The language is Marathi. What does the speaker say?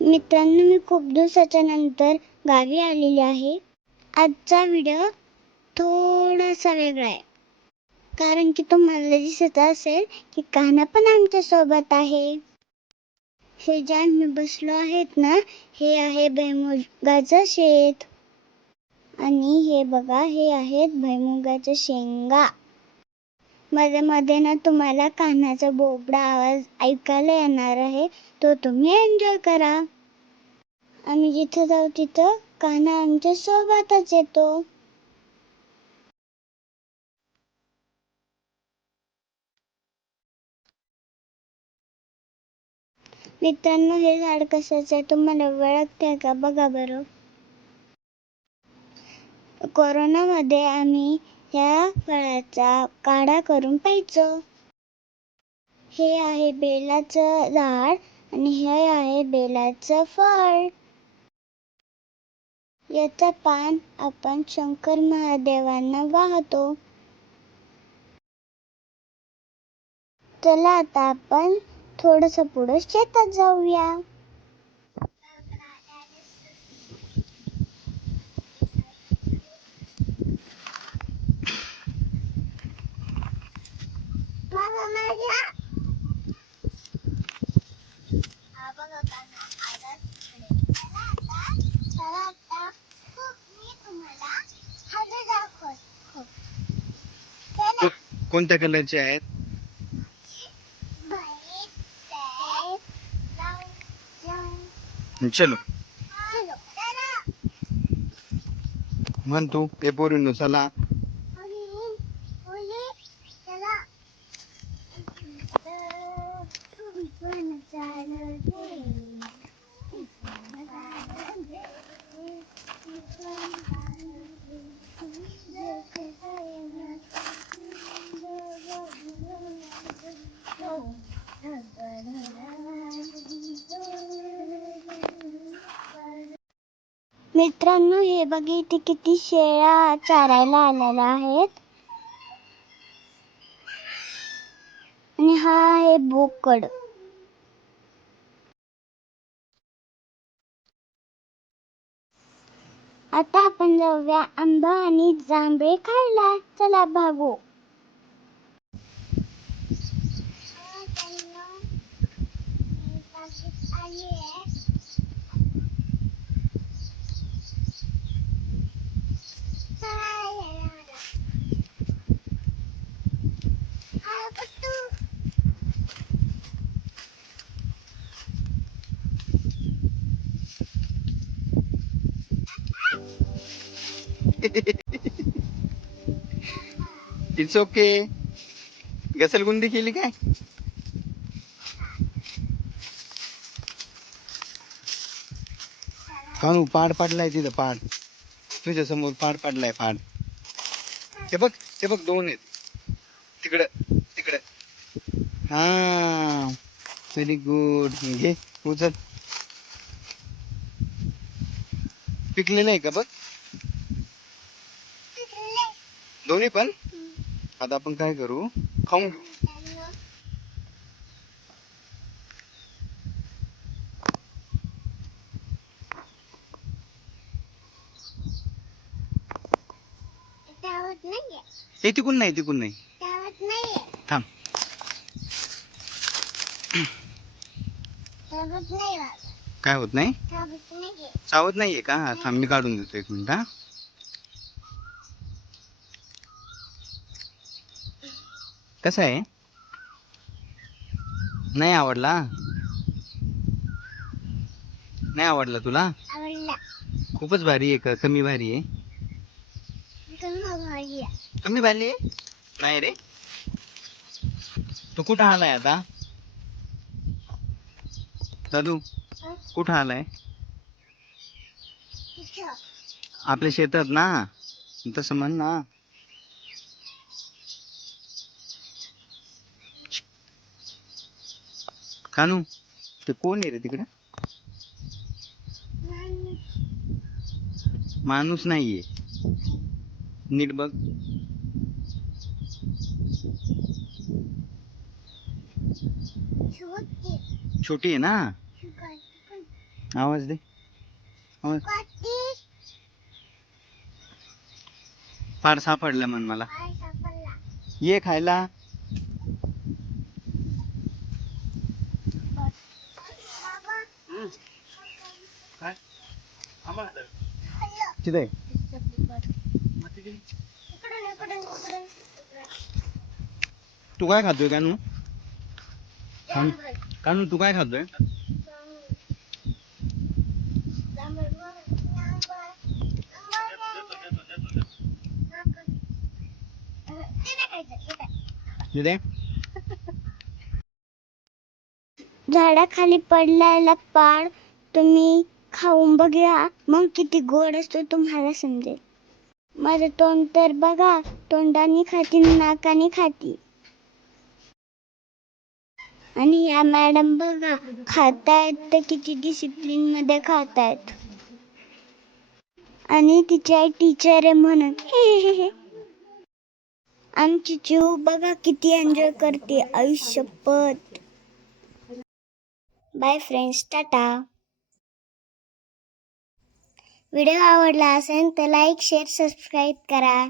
मित्रांनो, मी खूप दिवसाच्या नंतर गावी आलेली आहे. आजचा व्हिडिओ थोडासा वेगळा आहे, कारण की तुम्हाला दिसत असेल की कान्हा पण आमच्या सोबत आहे. हे जे आम्ही बसलो आहेत ना, हे आहे भुईमुगाचं शेत. आणि हे बघा, हे आहेत भुईमुगाच्या शेंगा. मध्ये मध्ये ना तुम्हाला कान्हाचा बोबडा आवाज ऐकायला येणार आहे, तो तुम्ही एन्जॉय करा. आम्ही जिथे जाऊ तिथं कान्हा आमच्या सोबतच येतो. मित्रांनो, हे झाड कशाचं आहे तुम्हाला ओळखते का? बघा बरं. कोरोनामध्ये आम्ही या फळाचा काढा करून प्यायचो. हे आहे बेलाचं झाड आणि हे आहे बेलाचं फळ. याचं पान आपण शंकर महादेवांना वाहतो. चला आता आपण थोडंसं पुढे शेतात जाऊया. कोणत्या कलरचे आहेत? चलो म्हण तू ते पोरींनो चला. मित्रांनो, हे बघा इथे किती शेळ्या चारायला आलेल्या आहेत. आणि हा आहे बोकड. आता आपण जाऊया आंबा आणि जांभळे खायला. चला भागू. It's okay. घसरगुंडी केली काय? कानू पाड पाडलाय तिथं. पाड तुझ्या समोर पाड पाडलाय. पाड ते बघ, ते बघ, दोन आहेत तिकडं तिकडं. हा, व्हेरी गुड. घे उचल. पिकलेलं आहे का बघ दोन्ही पण. आता आपण काय करू, खाऊन घेऊ. हे तिकून नाही, तिकून नाही. थांब. काय होत नाही? चावत नाहीये का? थांब मी काढून देतो, एक मिनिट. हा, कसा आहे? नाही आवडला? नाही आवडला तुला? खूपच भारी आहे का कमी भारी आहे? कमी भारी आहे. नाही रे. तू कुठं आलाय आता दादू? कुठं आलाय? आपल्या शेतात ना. तसं म्हण ना. कानू, ते कोण आहे रे तिकडे? माणूस नाहीये. नीट बघ. छोटी आहे ना. आवाज दे, आवाज. पाड सापडलं म्हण मला. ये खायला. काय तिथे तू काय खातोय कानू? कानू तू काय खातोय? तिथे झाडाखाली पडलेला पाड तुम्ही खाऊन बघा, मग किती गोड असतो तुम्हाला समजेल. माझं तोंड तर बघा, तोंडाने खाती नाकाने खाती. आणि या मॅडम बघा, खातायत तर किती डिसिप्लिन मध्ये खातायत. आणि तिच्या टीचर आहे म्हणून आमची चिऊ बघा किती एन्जॉय करते आयुष्यपत. Bye friends, tata. व्हिडिओ आवडला असेल तर लाईक शेअर सबस्क्राईब करा.